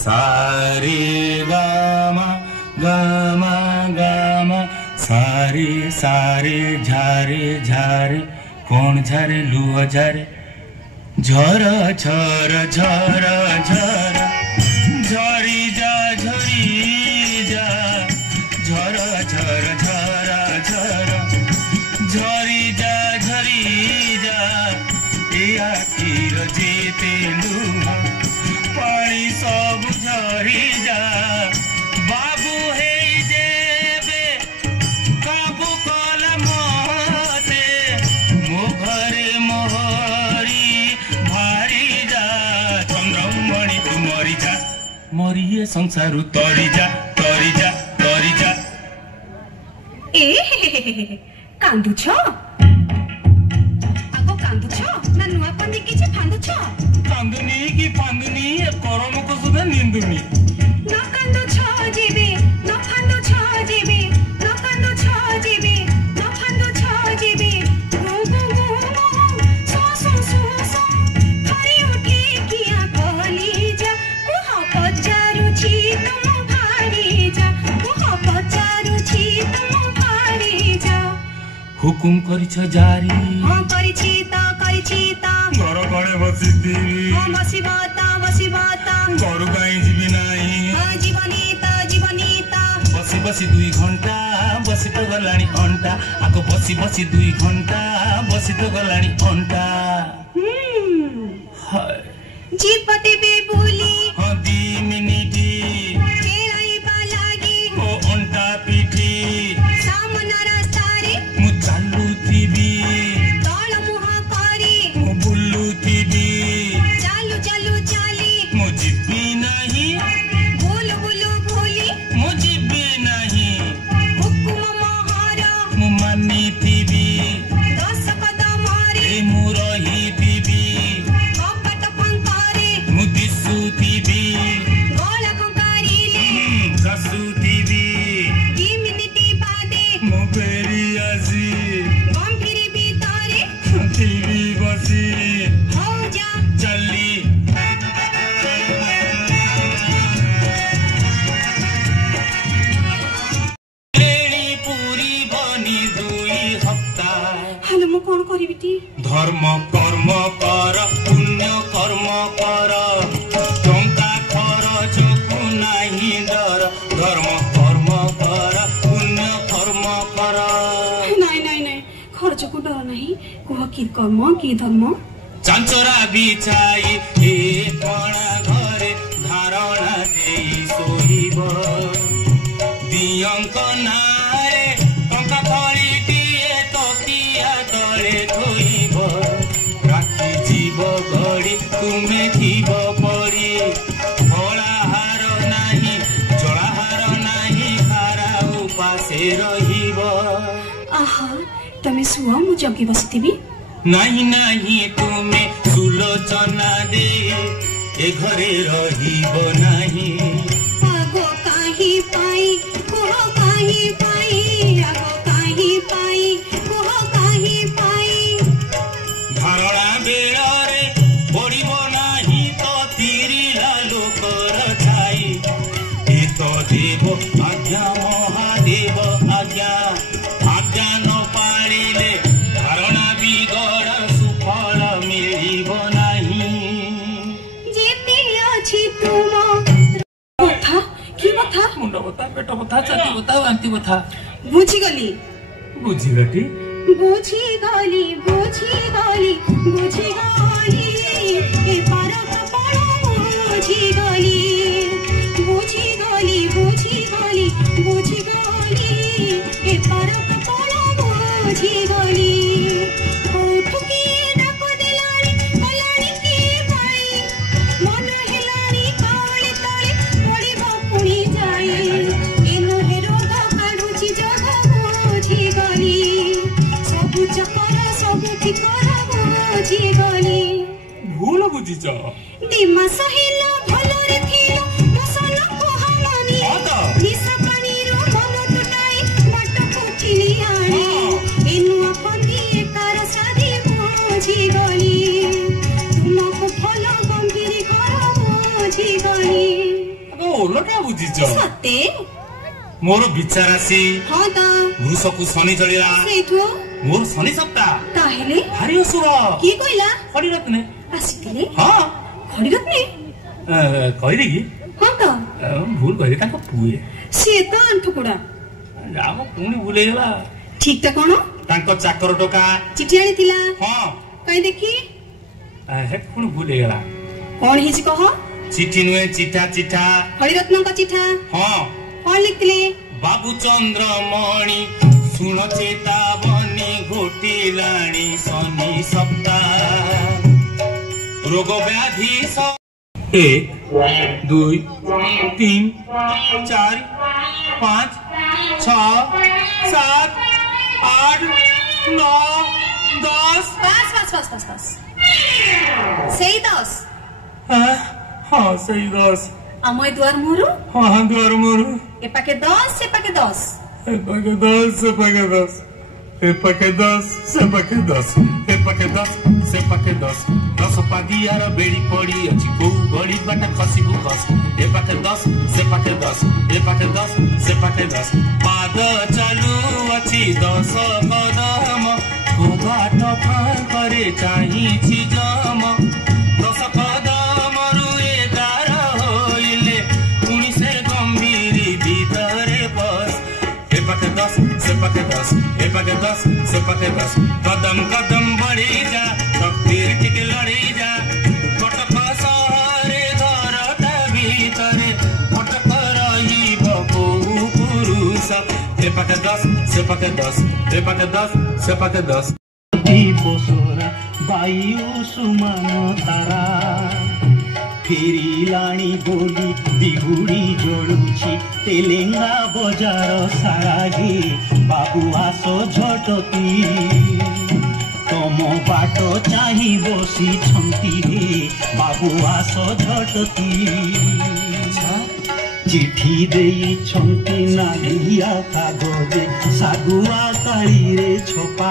सारे gamma gamma gamma सारे सारे झारे झारे कौन झारे लुह झारे झर झर झर झर झरी जा झर झर झर झर झरी जा ए आखिर जेते लुह पानी सब झरी जा बाबू हे देवे काबू कल मते मो घरे मोहरी भारी जा चंद्रमणि तू मरी जा मरिए संसार तरी जा तरी जा तरी जा ए कांदु छ आगो कांदु छ ना नुआ पानी किछि फांदु छ कांदुनी की फांदुनी करम को सुधा निंदुनी ना कांदु छ जेबे ना फांदु छ जेबे ना कांदु छ जेबे ना फांदु छ जेबे गो गो गो सो सो सो सो हरि उठे किया कहली जा कुह पचारु छी तुम भारी जा कुह पचारु छी तुम भारी जा हुकुम करिछ जारी हां करिछि त घर घरे बसिदी हां बसिबाता घर गाई जीवी नाही जीवनी त बसी बसी 2 घंटा बसी तो गलानी अंटा आको बसी बसी 2 घंटा बसी तो गलानी अंटा हाय जीपते बे बोली हां 2 मिनिट केराई बालागी ओ अंटा पीठी सामना रास्ता रे मु चालू थीबी तळ मुह करी मु बुल्लू थीबी चालू चालू चाली मु जीवी नाही बोल बोलो भोली मु जीवी नाही हुकुम महारा मु मानी थीबी 10 कदम रे ए मु रही थीबी कपट पंकारे मु दिसु थीबी गोला कंकारीले कसु थीबी 2 मिनिट बादे मु बेरी आसी गंभीर भीतरे थीबी बसी हो जा चली रेणी पूरी बनी 2 हप्ता हेलो मु कोन करिबिटी धर्म कर्म कर पुण्य कर्म कर टंका खरच को नाही डर धर्म कर्म कर पुण्य कर्म कर नहीं खर्च को डर नहीं कुह की कर्म की धर्म चांचरा बिछाई ए कणा घरे धारणा देई सोहिब दियंक नारे टंका थळीटिए तकिया तळे थोइब राखी जीव घड़ी तुमे थीब पड़ी फलाहार नाही जलाहार नाही खारा उपासे रहिब आहा तमे सुआ मु जगी बसतिबी नहीं नहीं तुमे सुलोचना दे ए घरे रहिब नहीं आगो काहे पाई कुह काहे पाई आगो काहे पाई कुह काहे पाई धारणा बेड़े पड़िब नहीं तो तीरिला लोकर छाई ए तो देव आज्ञा महादेव आज्ञा आज्ञा न पालिले धारणा बिगड़ सुफल मिलिब नहीं जेते अछि तुम कथा की कथा मुंड बता पेट बता छाती बता वांति बता बुझी गली बुझिगटी बुझी गली ए पार कपड़ बुझी गली ए पार कपड़ बुझी गली उठकी डाक दिलानी कलानी की भाई मन हेलानी कावली तळे पड़िबो पुणी जाए एनो हे रोग काढुची जग बुझी गली सब चकर सब ठिकर बुझी गली भूल बुझिछ दिमा सहिला भलरे थिलो मसन कोहानी निसा पानी रो मन तुटाई बट पुठिली आनी एनु अपनी एकार सादी बुझी गली तुमको फल गंभीर कर बुझी गली ओलटा बुझिछ सते मोर विचार आसी हाँ तो वृषकु शनि चलिला सेठो मोर शनि सप्ताह ताहेले भारी असुर की कहला खड़ीरत्ने आसीतिले हाँ खड़ीरत्ने कहली कि हाँ तो भूल कहली ताको पुए से तो अंठकुड़ा राम पुणी भूलेगला ठीक ता कोन ताको चाकर टोका चिठी आनीतिला हाँ कहीं देखी हे पुणी भूलेगला कौन हिच कह चिठी नुहे चिठा चिठा हरिरत्न का चिठा हाँ कौन लिखतिले बाबू चंद्रमणि सुन चेतावनी घोटिलाणी शनि सप्ताह रोग व्याधि एक 2 3 4 5 6 7 8 9 10 बस सही 10 हाँ सही 10 अमय द्वार मोरू हाँ द्वार मोरू एपाके 10 सेपाके 10 एपाके 10 सेपाके 10 एपाके 10 सेपाके 10 एपाके 10 सेपाके 10 10 पादियार बेड़ी पड़ी अछि को गड़ी बाटा खसिबु कस एपाके 10 सेपाके 10 एपाके 10 सेपाके 10 पाद चालू अछि 10 कदम को बाट करे चाहि छि जम 10 कदम रु 11 होइले 19 गंभीर भीतरे बस एपाके 10 सेपाके 10 एपाके 10 सेपाके 10 कदम कदम बढ़ी जा तकदीर ठीक लड़ी जा कटक सहरे घरटा भीतरे फटक रही बहु पुरुष एपाके 10 सेपाके 10 एपाके 10 सेपाके 10 बसरा बायु सुमान तारा फेरिलाणी बोली बिगुड़ी जलुची तेलेंगा बजार सारा हे बाबू आस झटती तम बाट चाही बसी छंती हे बाबू आस झटती चिठी देई छंती नालिया कागजे सागुआ काली रे छपा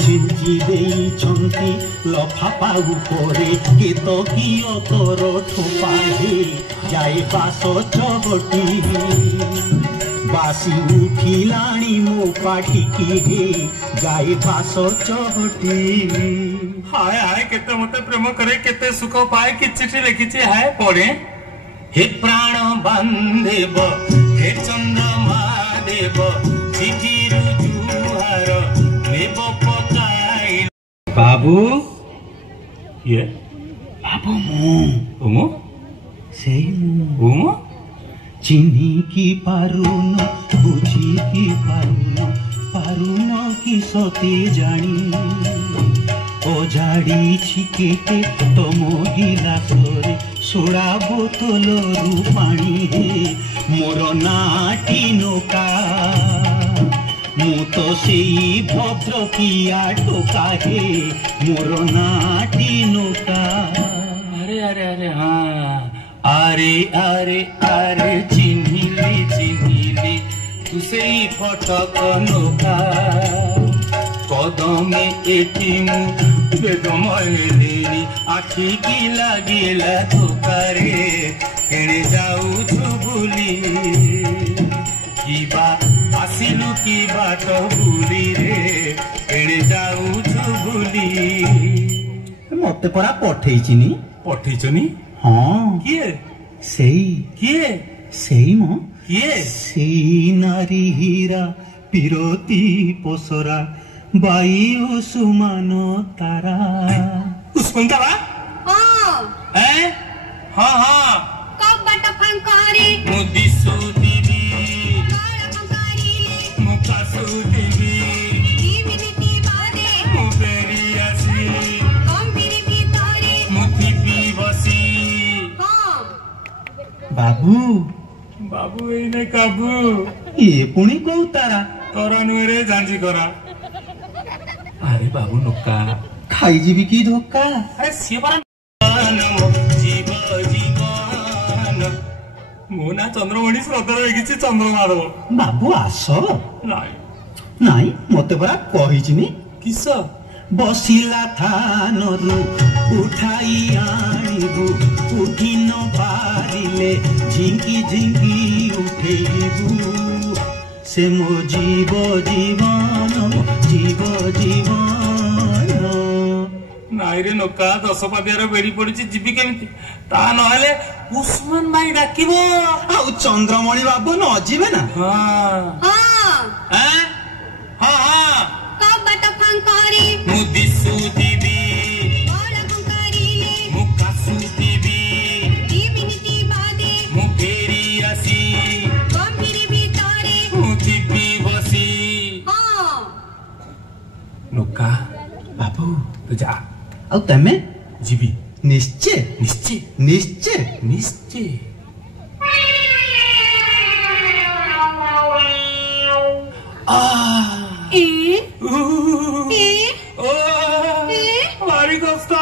चिंची देई छंती लफापा उपरे केत की अतर ठोपा हे जाए बास चबटी बासी उठिलाणी मो पाटिकी हे जाए बास चबटी हाय हाय केते मते प्रेम करे केते सुख पाए कि चिठी लिखिछि हाय पढ़े हे प्राण बांधेब हे चंद्रमा देव चिठिर जुहार नेब पकाई बाबू ये बाबू मु ओमो सेई मु ओमो चिन्ही की पारुन बुझी की पारुन की सते जानी ओझाड़ी छिकेटे तम गिलासरे सोड़ा बोतलरू पानी हे मोर नाटी नौका मु तो सेई भद्रकिया टोका हे मोर नाटी नौका अरे अरे अरे हाँ अरे अरे अरे चिन्हिली तू सेई फटक नौका कदमे एठी मु बेदम हेलेनी आखि की लागिला धोकारे केणे जाउछु बुली किबा आसिलु की बाट बुली रे केणे जाउछु बुली मते परा पठेइचिनी पठेइचनी हाँ किए सेई किए सेई मो किए सेई नारी हीरा पिरोती पोसरा बायु सुमान तारा उसमें तारा हाँ हाँ हाँ कब बट फंकारी मुदी सुदीवी काला फंकारी मुका सुदीवी जीविती बादे मुबेरी आसी गंभीर भीतरे मुथी पी बसी हाँ बाबू बाबू एने काबू ये पुणी को तारा तोरा नुरे झांझी करा अरे बाबू नोका खाई जीवी की धोखा अरे सिए परा जीव जीवन मो ना चंद्रमणि श्रद्धार देखिछि चंद्रमाधव बाबू आस नाई नाई मते परा कहिचिनी किस बसिला थानरु उठाई आनिबु उठी न पारिले ଆସିଲେ ଝିଙ୍କି ଝିଙ୍କି ଉଠେଇବୁ ସେ ମୋ ଜୀବ ଜୀବନ ନାଇରେ ନୋକା 10 ପାଦିଆର ବେଡି ପଡିଛି ଯିବି କେମିତି ତା ନହେଲେ ଉସ୍ମାନ ଭାଇ ଡାକିବ ଆଉ ଚନ୍ଦ୍ରମଣି ବାବୁ ନ ଯିବେ ନା ହଁ ହଁ ହଁ ହଁ କବାଟ ଫାଙ୍କରେ ମୁଁ ଦିଶୁଥିବି ବଡ଼ ଫାଙ୍କରିଲେ ମୁଁ କାଶୁଥିବି 2 ମିନିଟ୍ ବାଦେ ମୁଁ ଫେରି ଆସି ଗମ୍ଭୀର ଭିତରେ ମୁଁ ଥିବି ବସି ହଁ ନୋକା ବାବୁ ତୁ ଯା ଆଉ ତମେ ଯିବି ନିଶ୍ଚୟ ନିଶ୍ଚୟ ନିଶ୍ଚୟ ନିଶ୍ଚୟ ଏ ଉ ଏ ଓ ଭାରି କଷ୍ଟ